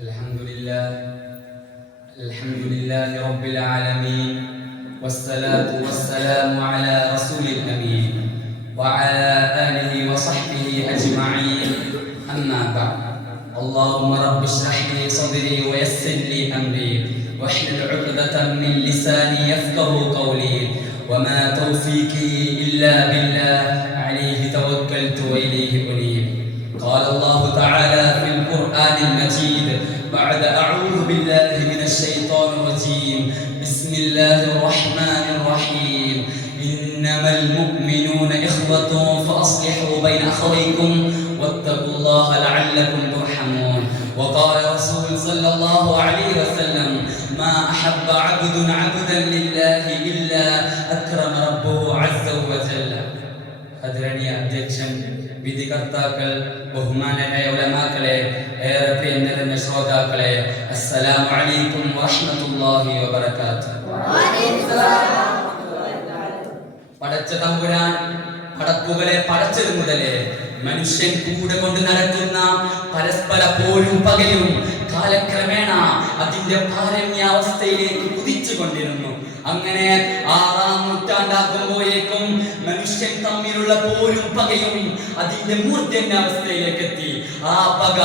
الحمد لله رب العالمين والصلاة والسلام على رسول الأمين وعلى آله وصحبه أجمعين أما بعد اللهم رب اشرح لي صدري ويسر لي أمري واحلل عقدة من لساني يفقه قولي وما توفيقي إلا بالله عليه توكلت وإليه أنيب. قال الله تعالى في القرآن المجيد بعد أعوذ بالله من الشيطان الرجيم بسم الله الرحمن الرحيم إنما المؤمنون إخوة فأصلحوا بين أخويكم واتقوا الله لعلكم ترحمون. وقال رسول صلى الله عليه وسلم ما أحب عبد عبدا لله إلا أكرم ربه عز وجل. ആദരണീയ അധ്യക്ഷൻ, വിധികർത്താക്കൾ, ബഹുമാനരായ ഉലമാക്കളെ, ഏറെ പ്രിയങ്കരമായ ശ്രോതാക്കളെ, അസ്സലാമു അലൈക്കും വറഹ്മത്തുള്ളാഹി വബറകാതുഹു. പടച്ച തമ്പുരാൻ പടപ്പുകളെ പടച്ചത് മുതലേ മനുഷ്യൻ കൂടെ കൊണ്ട് നടക്കുന്ന പരസ്പര പോരും പകയും കാലക്രമേണ അതിന്റെ പാരമ്യാവസ്ഥയിലേക്ക് കുതിച്ചു കൊണ്ടിരുന്നു. അങ്ങനെ 6-ാം നൂറ്റാണ്ടാകുമ്പോഴേക്കും മനുഷ്യൻ തമ്മിലുള്ള പോരും പകയും അതിന്റെ മൂർധന്യാവസ്ഥയിലേക്ക് എത്തി. ആ പക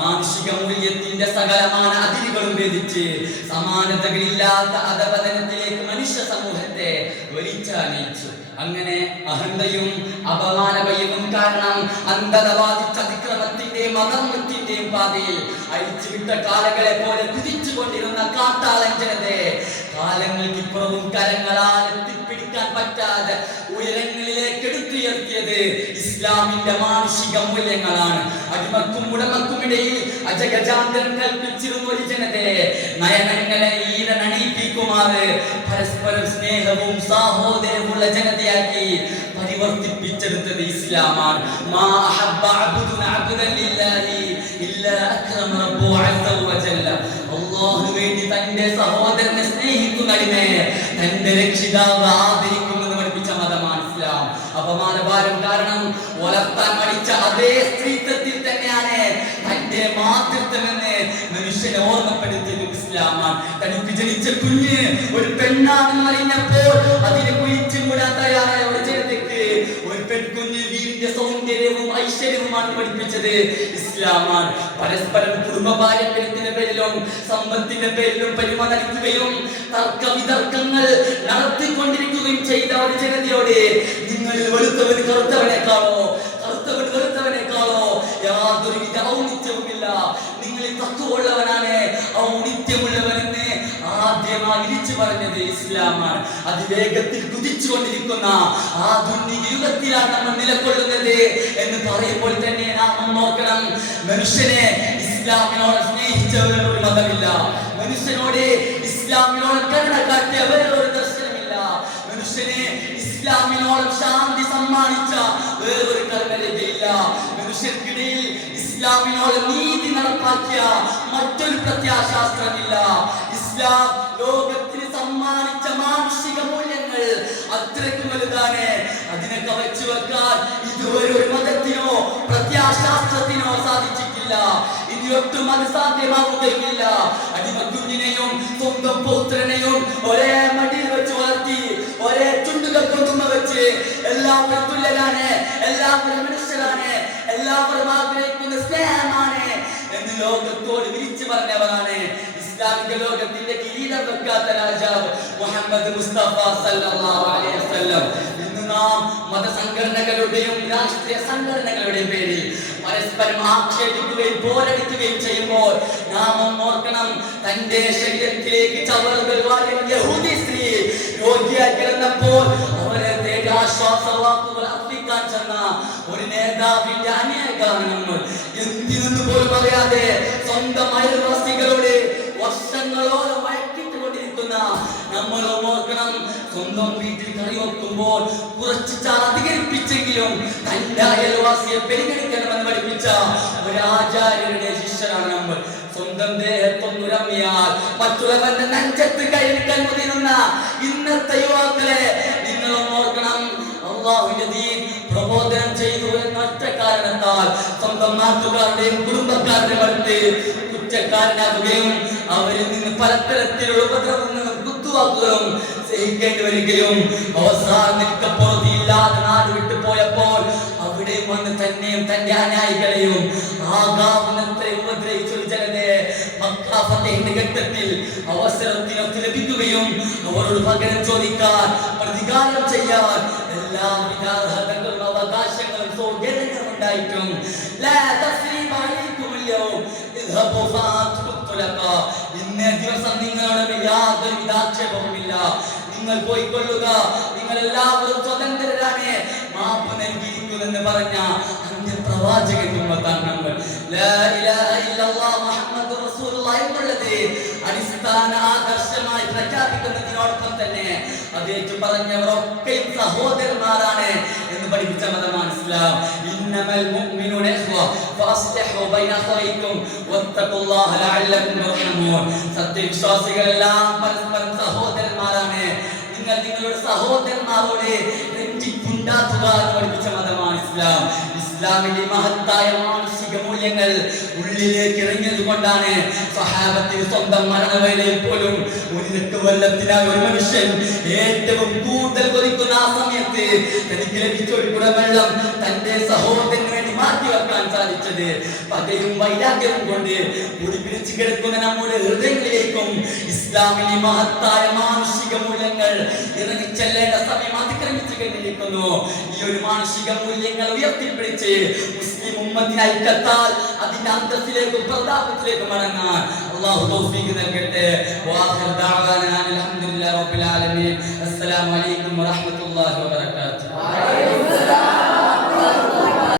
മാനുഷിക മൂല്യത്തിന്റെ സകലമാന അതിരുകളും ഭേദിച്ച് സമാനതകളില്ലാത്ത അധപതനത്തിലേക്ക് മനുഷ്യ സമൂഹത്തെ വലിച്ചനയിച്ചു. അങ്ങനെ അഹന്തയും അപമാനഭയവും കാരണം അന്ധത ബാധിച്ച അതിക്രമത്തിന്റെയും അധർമ്മത്തിന്റെയും പാതയിൽ അഴിച്ചുവിട്ട കാലങ്ങളെ പോലെ കുതിച്ചുകൊണ്ടിരുന്ന കാട്ടാളൻ ജനതയെ കാലങ്ങൾക്കിപ്പുറവും കരങ്ങളാൽ എത്തിപ്പിടിക്കാൻ പറ്റാതെ ഉയരങ്ങളിലേക്ക് എടുത്തുയർത്തിയത് ഇസ്ലാമിന്റെ മാനുഷിക മൂല്യങ്ങളാണ്. അടിമക്കും ഉടമക്കുമിടയിൽ അജഗജാന്തരം കൽപ്പിച്ചിരുന്ന ഒരു ജനതയെ നയനങ്ങളെ ഈരനണിയിപ്പിക്കുമാറ് പരസ്പരം സ്നേഹവും സാഹോദര്യമുള്ള ജനതയാക്കി പരിവർത്തിപ്പിച്ചെടുത്തത് ഇസ്ലാമാണ്. മാ അഹബ്ബ അബ്ദുൻ അബ്ദൻ ലില്ലാഹി ഇല്ലാ അക്രമ റബ്ബു അസ്സ വജല്ല. അല്ലാഹുവിന് വേണ്ടി തന്റെ സഹോദരനെ സ്നേഹിക്കുന്നതിനെ തന്റെ രക്ഷിതാവ് ആദരിക്കുമെന്ന് പഠിപ്പിച്ച മതമാണ് ഇസ്ലാം. അപമാനഭാരം കാരണം വളർത്താൻ പഠിച്ച അതേ സ്ത്രീത്വത്തിൽ തന്നെയാണ് തന്റെ മാതൃത്വമെന്ന് മനുഷ്യനെ ഓർമ്മപ്പെടുത്തിയത് ഇസ്ലാമാണ്. തനിക്ക് ജനിച്ച കുഞ്ഞ് ഒരു പെണ്ണാണെന്ന് അറിഞ്ഞപ്പോൾ അതിനെ കുഴിച്ചു മൂടാൻ തയ്യാറായ ഒരു ജനതയ്ക്ക് ഒരു പെൺകുഞ്ഞ് വീടിന്റെ സൗന്ദര്യവും ഐശ്വര്യവുമാണ് പഠിപ്പിച്ചത് ഇസ്ലാമാണ്. പരസ്പരം കുടുംബ പാരമ്പര്യത്തിന്റെ പേരിലും സമ്പത്തിന്റെ പേരിലും പരിമ നടത്തുകയും തർക്ക വിതർക്കങ്ങൾ നടത്തിക്കൊണ്ടിരിക്കുകയും ചെയ്ത ഒരു ജനതയോട് നിങ്ങളിൽ വെളുത്തവന് കറുത്തവനേക്കാളോ കറുത്തവൻ വെളുത്തവനേക്കാളോ യാതൊരുവിധ ഔന്നിത്യവുമില്ല, നിങ്ങളിൽ തത്വമുള്ളവനാണ് ഔന്നിത്യമുള്ളവനെന്ന് ആദ്യമായി വിളിച്ചു പറഞ്ഞത് ഇസ്ലാമാണ്. അതിവേഗത്തിൽ കുതിച്ചുകൊണ്ടിരിക്കുന്ന ആധുനിക യുഗത്തിലാണ് നമ്മൾ നിലകൊള്ളുന്നത് എന്ന് പറയുമ്പോൾ തന്നെ നാം നോക്കണം, മനുഷ്യനെ ഇസ്ലാമിനോട് സ്നേഹിച്ച വേറൊരു മതമില്ല, മനുഷ്യനോട് ഇസ്ലാമിനോട് കരുണ കാട്ടിയ വേറൊരു ദർശനമില്ല, മനുഷ്യനെ ഇസ്ലാമിനോട് ശാന്തി സമ്മാനിച്ച വേറൊരു കർമ്മരേഖയില്ല, മനുഷ്യർക്കിടയിൽ ഇസ്ലാമിനോട് നീതി നടപ്പാക്കിയ മറ്റൊരു പ്രത്യാശാസ്ത്രമില്ല. ഇസ്ലാം ലോകത്തിന് സമ്മാനിച്ച മാനുഷിക മൂല്യങ്ങൾ അത്രയ്ക്കും വലുതാണ്. അതിനെ കവച്ചു വെക്കാൻ ഇതുവരെ ഒരു മതത്തിനോ പ്രത്യാശാസ്ത്രത്തിനോ സാധിച്ചിട്ടില്ല. ഇനി ഒട്ടും അത് സാധ്യമാവുകയുമില്ല. അടിമക്കുഞ്ഞിനെയും സ്വന്തം പൗത്രനെയും ഒരേ മടിയിൽ വെച്ച് വളർത്തി ഒരേ ചുണ്ടുകൾ കൊണ്ടുമ്മ വെച്ച് എല്ലാവരും തുല്യരാണ്, എല്ലാവരും മനുഷ്യരാണ്, എല്ലാവരും ആഗ്രഹിക്കുന്ന സ്നേഹമാണ് എന്ന് ലോകത്തോട് വിളിച്ചു പറഞ്ഞവരാണ് ഇസ്ലാമിക ലോകത്തിന്റെ കിരീടം വെക്കാത്ത രാജാവ് മുഹമ്മദ് മുസ്തഫ സല്ലല്ലാഹു അലൈഹി വസല്ലം. ഇന്ന് നാം മതസംഘടനകളുടെയും രാഷ്ട്രീയ സംഘടനകളുടെയും പേരിൽ പരസ്പരം ആക്ഷേപിക്കുകയും പോരടിക്കുകയും ചെയ്യുമ്പോൾ നാം ഓർക്കണം, തന്റെ ശരീരത്തിലേക്ക് ചവറുകൾ വാരിയ യഹൂദി സ്ത്രീ രോഗിയായി കിടന്നപ്പോൾ അവരെ ആശ്വാസവാക്കുകൾ അർപ്പിക്കാൻ ചെന്ന ഒരു നേതാവിന്റെ അന്യായക്കാരാണ് നമ്മൾ. എന്തിനെന്ന് പോലും അറിയാതെ സ്വന്തം അയൽവാസികളോട് വർഷങ്ങളോളം വഴക്കിട്ടുകൊണ്ടിരിക്കുന്ന നമ്മൾ ഓർക്കണം, സ്വന്തം വീട്ടിൽ കറി വെക്കുമ്പോൾ കുറച്ച് ചാർ അധികരിപ്പിച്ചെങ്കിലും തന്റെ അയൽവാസിയെ പരിഗണിക്കണമെന്ന് പഠിപ്പിച്ച ഒരു ആചാര്യരുടെ ശിഷ്യരാണ് നമ്മൾ. സ്വന്തം ദേഹത്തൊന്നുരമ്മിയാൽ മറ്റുള്ളവന്റെ നെഞ്ചത്ത് കൈവയ്ക്കാൻ മുതിരുന്ന ഇന്നത്തെ യുവാക്കളെ നിങ്ങൾ ഓർക്കണം, അല്ലാഹുവിന്റെ ദീൻ പ്രബോധനം ചെയ്തു എന്ന ഒറ്റ കാരണത്താൽ സ്വന്തം നാട്ടുകാരുടെയും കുടുംബക്കാരുടെയും അടുത്ത് കുറ്റക്കാരനാകുകയും അവരിൽ നിന്ന് പലതരത്തിലുള്ള ഉപദ്രവങ്ങളും കുത്തുവാക്കുകളും സഹിക്കേണ്ടി വരികയും അവസാനം നിൽക്കപ്പുറത്തില്ലാതെ നാട് വിട്ടു പോയപ്പോൾ അവിടെ വന്ന് തന്നെയും തന്റെ അനുയായികളെയും ആകാവുന്നത്ര ഉപദ്രവിച്ചൊരു ജനതയെ മക്ക ഫതഹിന്റെ ഘട്ടത്തിൽ അവസരത്തിനൊത്ത് ലഭിക്കുകയും അവരോട് പകരം ചോദിക്കാൻ പ്രതികാരം ചെയ്യാൻ എല്ലാവിധ അർഹതകളും അവകാശങ്ങളും സൗകര്യങ്ങളും ഉണ്ടായിട്ടും ഇന്നേ ദിവസം നിങ്ങളോട് യാതൊരു വിധാക്ഷേപവുമില്ല, നിങ്ങൾ പോയിക്കൊള്ളുക, നിങ്ങൾ എല്ലാവരും സ്വതന്ത്രരാണ്, മാപ്പ് നൽകിയിരിക്കുമെന്ന് പറഞ്ഞ പ്രവാചകൻ ഉമ്മത്താണ് നമ്മൾ. ലാ ഇലാഹ ഇല്ലല്ലാഹ് മുഹമ്മദുർ റസൂലുള്ളാഹി എന്നുള്ളത് അടിസ്ഥാന ആദർശമായി പ്രഖ്യാപിക്കുന്നതിനോടൊപ്പം തന്നെ അതേറ്റു പറഞ്ഞവരൊക്കെയും സഹോദരന്മാരാണ് എന്ന് പഠിപ്പിച്ച മതമാണ് ഇസ്ലാം. ഇന്നമൽ മുഅ്മിനൂന ഇഖ്വ ഫഅസ്ലിഹു ബൈന അഖവൈക്കും വത്തഖുല്ലാഹ ലഅല്ലകും തുർഹമൂൻ. സത്യവിശ്വാസികളെല്ലാം പരസ്പരം സഹോദരന്മാരാണ്, നിങ്ങൾ നിങ്ങളുടെ സഹോദരന്മാരോട് രഞ്ജിപ്പുണ്ടാക്കുക എന്ന് പഠിപ്പിച്ച മതമാണ് ഇസ്ലാം. ഇസ്ലാമിന്റെ മഹത്തായ മാനുഷിക മൂല്യങ്ങൾ ഉള്ളിലേക്ക് ഇറങ്ങിയത് കൊണ്ടാണ് സ്വഹാബത്തിന് സ്വന്തം മരണവേളയിൽ പോലും ഒരു നെട്ട് വെള്ളത്തിനായി ഒരു മനുഷ്യൻ ഏറ്റവും കൂടുതൽ കൊതിക്കുന്ന ആ സമയത്ത് തനിക്ക് ലഭിച്ച ഒരു കുടവെള്ളം തന്റെ സഹോദരന് വേണ്ടി മാറ്റിവെക്കാൻ സാധിച്ചത് പകയും വൈരാഗ്യവും കൊണ്ട് പിടിച്ചു കിടക്കുന്ന നമ്മുടെ ഹൃദയങ്ങളിലേക്കും ഇസ്ലാമിലെ മഹത്തായ മാനുഷിക മൂല്യങ്ങൾ ഇറങ്ങിച്ചെല്ലേണ്ട സമയം അതിക്രമിച്ചു കഴിഞ്ഞിരിക്കുന്നു. ഈ ഒരു മാനുഷിക മൂല്യങ്ങൾ ഉയർത്തിപ്പിടിച്ച് മുസ്ലിം ഉമ്മത്തിനെ ഐക്യത്താൽ അതിന്റെ അന്തസ്സിലേക്കും പ്രതാപത്തിലേക്കും മടങ്ങാൻ അല്ലാഹു തൗഫീഖ് നൽകട്ടെ. വആഖിറു ദഅവാനാ അൽഹംദുലില്ലാഹി റബ്ബിൽ ആലമീൻ. അസ്സലാമു അലൈക്കും വറഹ്മത്തുള്ളാഹി വബറകാതുഹു.